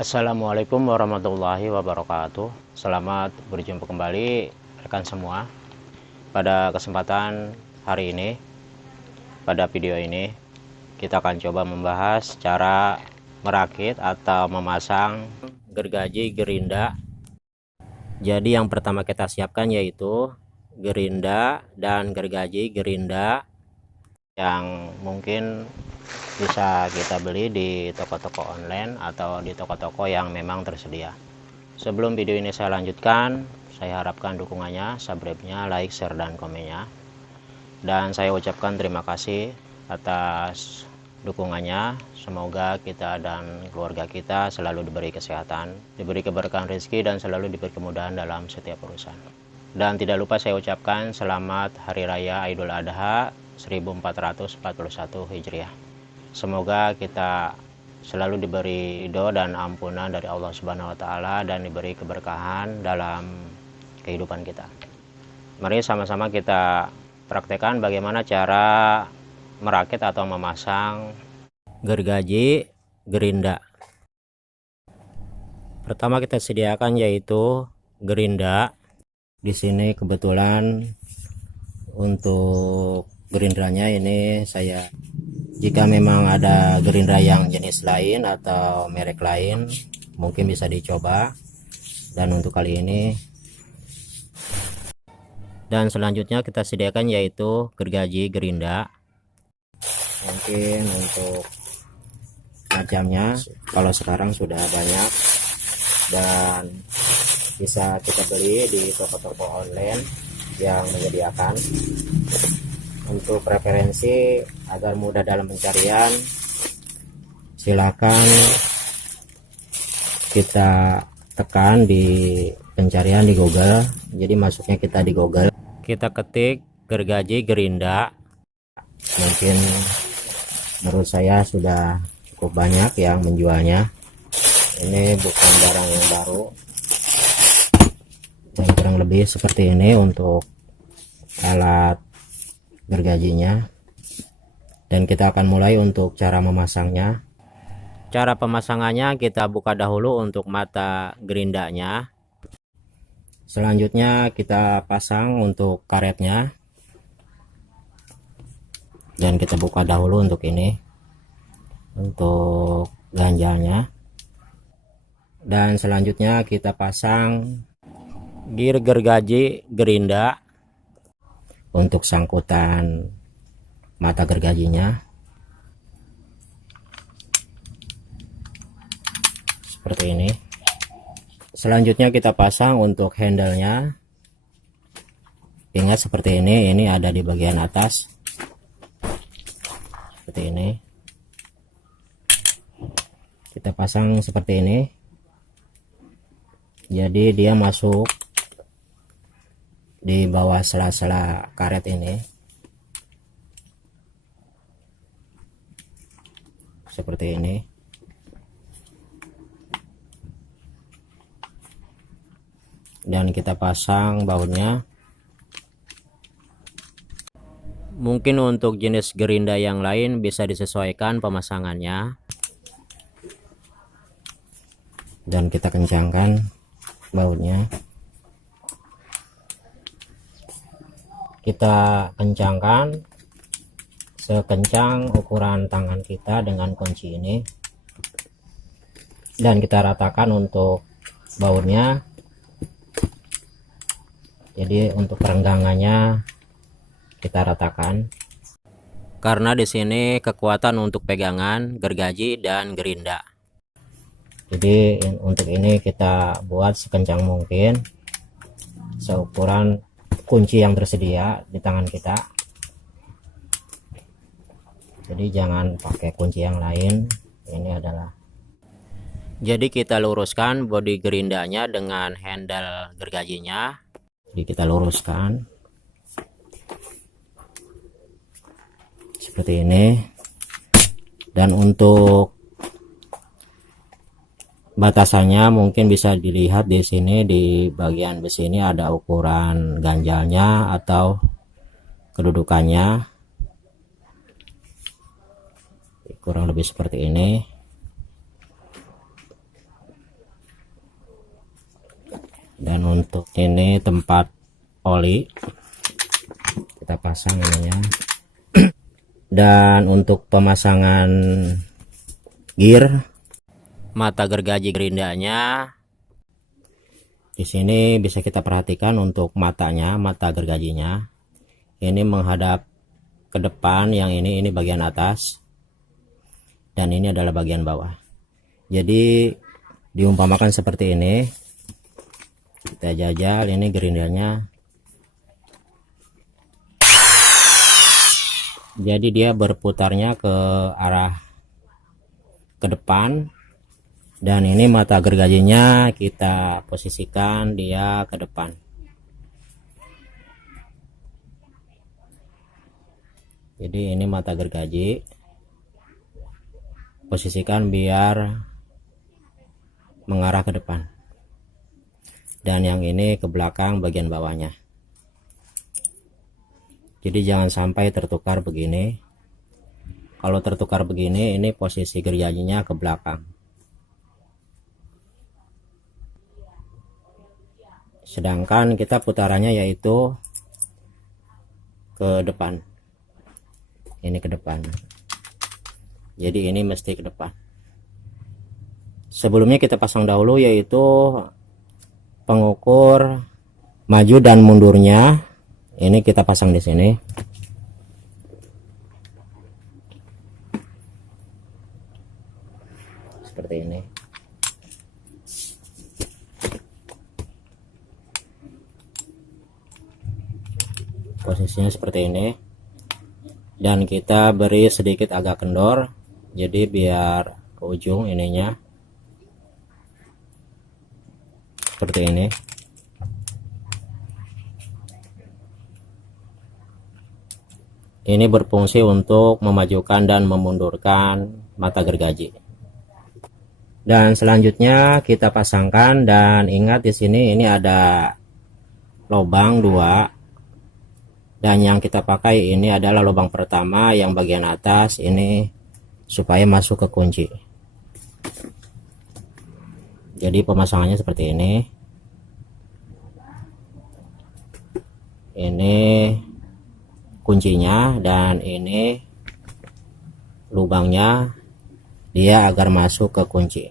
Assalamualaikum warahmatullahi wabarakatuh. Selamat berjumpa kembali rekan semua. Pada kesempatan hari ini, pada video ini, kita akan coba membahas cara merakit atau memasang gergaji gerinda. Jadi yang pertama kita siapkan yaitu gerinda dan gergaji gerinda yang mungkin bisa kita beli di toko-toko online atau di toko-toko yang memang tersedia. Sebelum video ini saya lanjutkan, saya harapkan dukungannya, subscribe-nya, like, share, dan komennya. Dan saya ucapkan terima kasih atas dukungannya. Semoga kita dan keluarga kita selalu diberi kesehatan, diberi keberkahan rezeki, dan selalu diberi kemudahan dalam setiap urusan. Dan tidak lupa saya ucapkan selamat Hari Raya Idul Adha 1441 Hijriah. Semoga kita selalu diberi ridho dan ampunan dari Allah Subhanahu wa Ta'ala, dan diberi keberkahan dalam kehidupan kita. Mari sama-sama kita praktekkan bagaimana cara merakit atau memasang gergaji gerinda. Pertama kita sediakan yaitu gerinda. Di sini kebetulan untuk gerindanya ini saya, jika memang ada gerindra yang jenis lain atau merek lain mungkin bisa dicoba. Dan untuk kali ini, dan selanjutnya kita sediakan yaitu gergaji gerinda. Mungkin untuk macamnya kalau sekarang sudah banyak dan bisa kita beli di toko-toko online yang menyediakan. Untuk referensi agar mudah dalam pencarian, silakan kita tekan di pencarian di Google. Jadi masuknya kita di Google, kita ketik gergaji gerinda. Mungkin menurut saya sudah cukup banyak yang menjualnya. Ini bukan barang yang baru, dan kurang lebih seperti ini untuk alat gergajinya. Dan kita akan mulai untuk cara memasangnya. Cara pemasangannya, kita buka dahulu untuk mata gerindanya. Selanjutnya kita pasang untuk karetnya, dan kita buka dahulu untuk ini, untuk ganjalnya. Dan selanjutnya kita pasang gear gergaji gerinda untuk sangkutan mata gergajinya seperti ini. Selanjutnya kita pasang untuk handle-nya. Ingat seperti ini ada di bagian atas seperti ini. Kita pasang seperti ini, jadi dia masuk di bawah sela-sela karet ini seperti ini. Dan kita pasang bautnya. Mungkin untuk jenis gerinda yang lain bisa disesuaikan pemasangannya. Dan kita kencangkan bautnya. Kita kencangkan sekencang ukuran tangan kita dengan kunci ini, dan kita ratakan untuk bautnya. Jadi untuk kerenggangannya kita ratakan, karena di sini kekuatan untuk pegangan gergaji dan gerinda. Jadi untuk ini kita buat sekencang mungkin seukuran kunci yang tersedia di tangan kita. Jadi jangan pakai kunci yang lain. Ini adalah, jadi kita luruskan bodi gerindanya dengan handle gergajinya. Jadi kita luruskan seperti ini. Dan untuk batasannya mungkin bisa dilihat di sini, di bagian besi ini ada ukuran ganjalnya atau kedudukannya, kurang lebih seperti ini. untuk ini tempat oli kita pasang ininya. Dan untuk pemasangan gear, mata gergaji gerindanya di sini bisa kita perhatikan untuk matanya, mata gergajinya ini menghadap ke depan, yang ini bagian atas dan ini adalah bagian bawah. Jadi diumpamakan seperti ini, kita jajal ini gerindanya. Jadi dia berputarnya ke arah ke depan, dan ini mata gergajinya kita posisikan dia ke depan. Jadi ini mata gergaji posisikan biar mengarah ke depan, dan yang ini ke belakang bagian bawahnya. Jadi jangan sampai tertukar begini. Kalau tertukar begini, ini posisi gergajinya ke belakang, sedangkan kita putarannya yaitu ke depan. Ini ke depan, jadi ini mesti ke depan. Sebelumnya kita pasang dahulu yaitu pengukur maju dan mundurnya. Ini kita pasang di sini. Seperti ini. Posisinya seperti ini. Dan kita beri sedikit agak kendor. Jadi biar ke ujung ininya. Seperti ini. Ini berfungsi untuk memajukan dan memundurkan mata gergaji. Dan selanjutnya kita pasangkan, dan ingat di sini ini ada lubang 2. Dan yang kita pakai ini adalah lubang pertama yang bagian atas ini supaya masuk ke kunci. Jadi pemasangannya seperti ini. Ini kuncinya, dan ini lubangnya dia agar masuk ke kunci.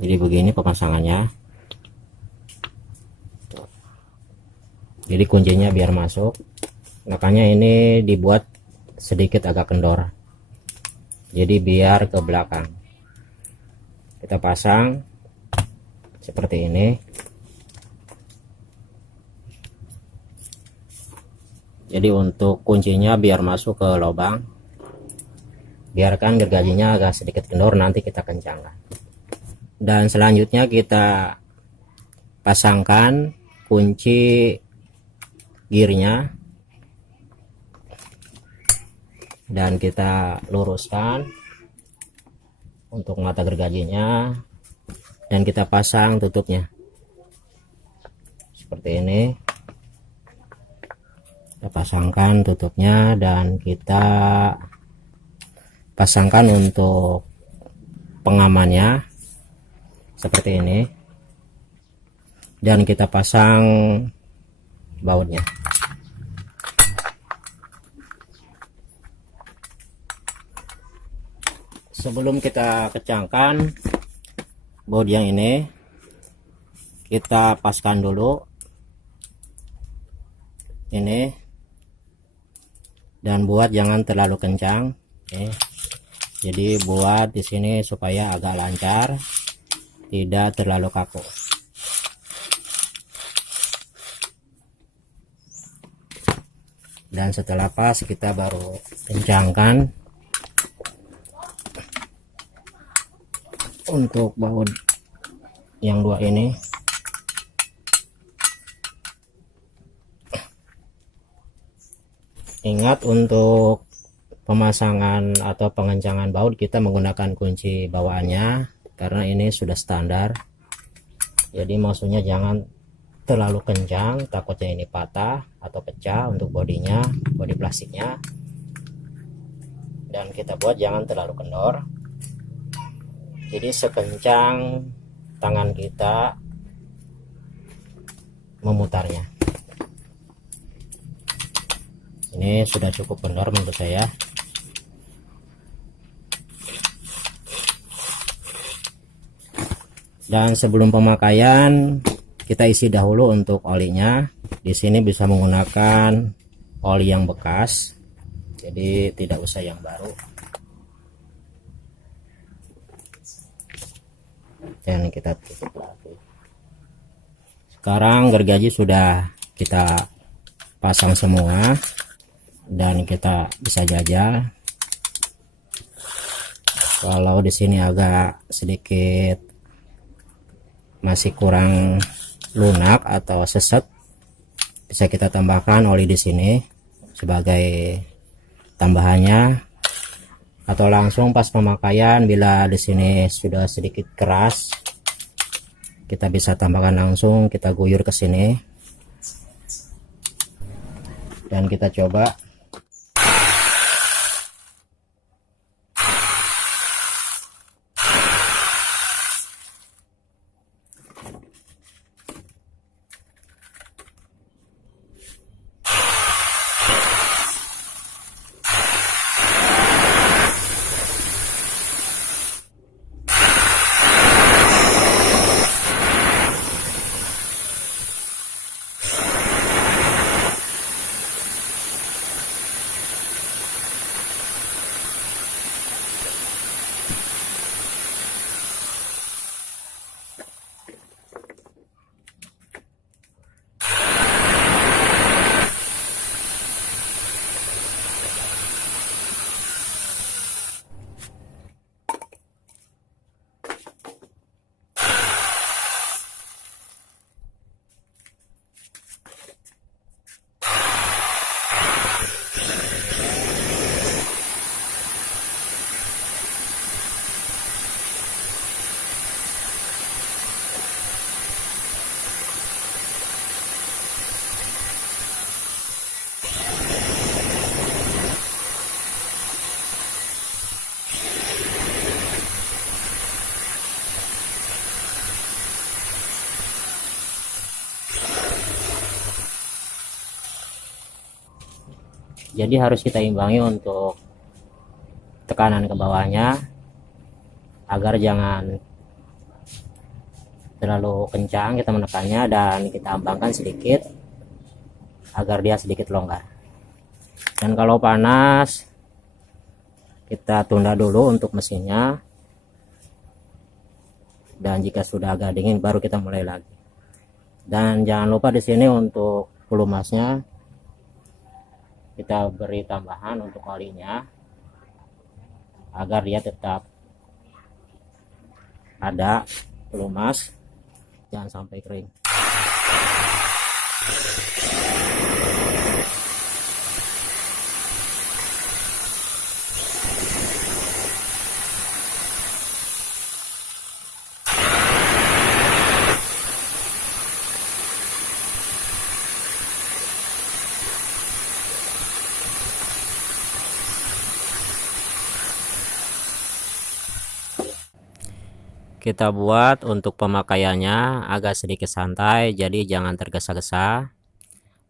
Jadi begini pemasangannya. Jadi kuncinya biar masuk, makanya ini dibuat sedikit agak kendor, jadi biar ke belakang. Kita pasang seperti ini. Jadi untuk kuncinya biar masuk ke lubang, biarkan gergajinya agak sedikit kendor, nanti kita kencangkan. Dan selanjutnya kita pasangkan kunci gearnya, dan kita luruskan untuk mata gergajinya, dan kita pasang tutupnya seperti ini. Kita pasangkan tutupnya, dan kita pasangkan untuk pengamannya seperti ini, dan kita pasang bautnya. Sebelum kita kencangkan baut yang ini, kita paskan dulu ini, dan buat jangan terlalu kencang. Jadi buat di sini supaya agak lancar, tidak terlalu kaku. Dan setelah pas, kita baru kencangkan untuk baut yang 2 ini. Ingat untuk pemasangan atau pengencangan baut kita menggunakan kunci bawaannya, karena ini sudah standar. Jadi maksudnya jangan terlalu kencang, takutnya ini patah atau pecah untuk bodinya, bodi plastiknya. Dan kita buat jangan terlalu kendor. Jadi sekencang tangan kita memutarnya. Ini sudah cukup benar menurut saya. Dan sebelum pemakaian kita isi dahulu untuk olinya. Di sini bisa menggunakan oli yang bekas, jadi tidak usah yang baru. Dan kita tutup lagi. Sekarang gergaji sudah kita pasang semua dan kita bisa jajal. Kalau di sini agak sedikit masih kurang lunak atau seset, bisa kita tambahkan oli di sini sebagai tambahannya, atau langsung pas pemakaian bila di sini sudah sedikit keras, kita bisa tambahkan langsung, kita guyur ke sini dan kita coba. Jadi harus kita imbangi untuk tekanan ke bawahnya agar jangan terlalu kencang kita menekannya, dan kita ambangkan sedikit agar dia sedikit longgar. Dan kalau panas kita tunda dulu untuk mesinnya, dan jika sudah agak dingin baru kita mulai lagi. Dan jangan lupa di sini untuk pelumasnya kita beri tambahan untuk olinya agar dia tetap ada pelumas, jangan sampai kering. Kita buat untuk pemakaiannya agak sedikit santai, jadi jangan tergesa-gesa.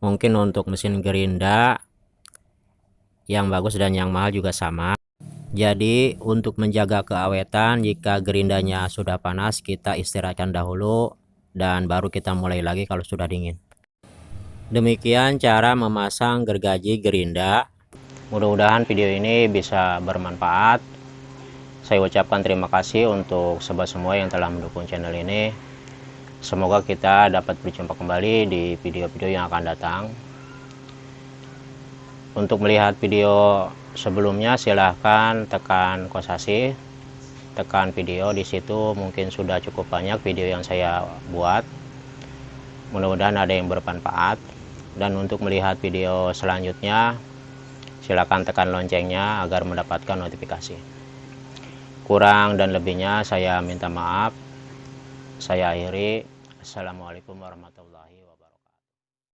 Mungkin untuk mesin gerinda yang bagus dan yang mahal juga sama. Jadi untuk menjaga keawetan, jika gerindanya sudah panas kita istirahatkan dahulu dan baru kita mulai lagi kalau sudah dingin. Demikian cara memasang gergaji gerinda. Mudah-mudahan video ini bisa bermanfaat. Saya ucapkan terima kasih untuk sobat semua yang telah mendukung channel ini. Semoga kita dapat berjumpa kembali di video-video yang akan datang. Untuk melihat video sebelumnya silahkan tekan kosasi, tekan video di situ, mungkin sudah cukup banyak video yang saya buat. Mudah-mudahan ada yang bermanfaat. Dan untuk melihat video selanjutnya silahkan tekan loncengnya agar mendapatkan notifikasi. Kurang dan lebihnya saya minta maaf. Saya akhiri. Assalamualaikum warahmatullahi wabarakatuh.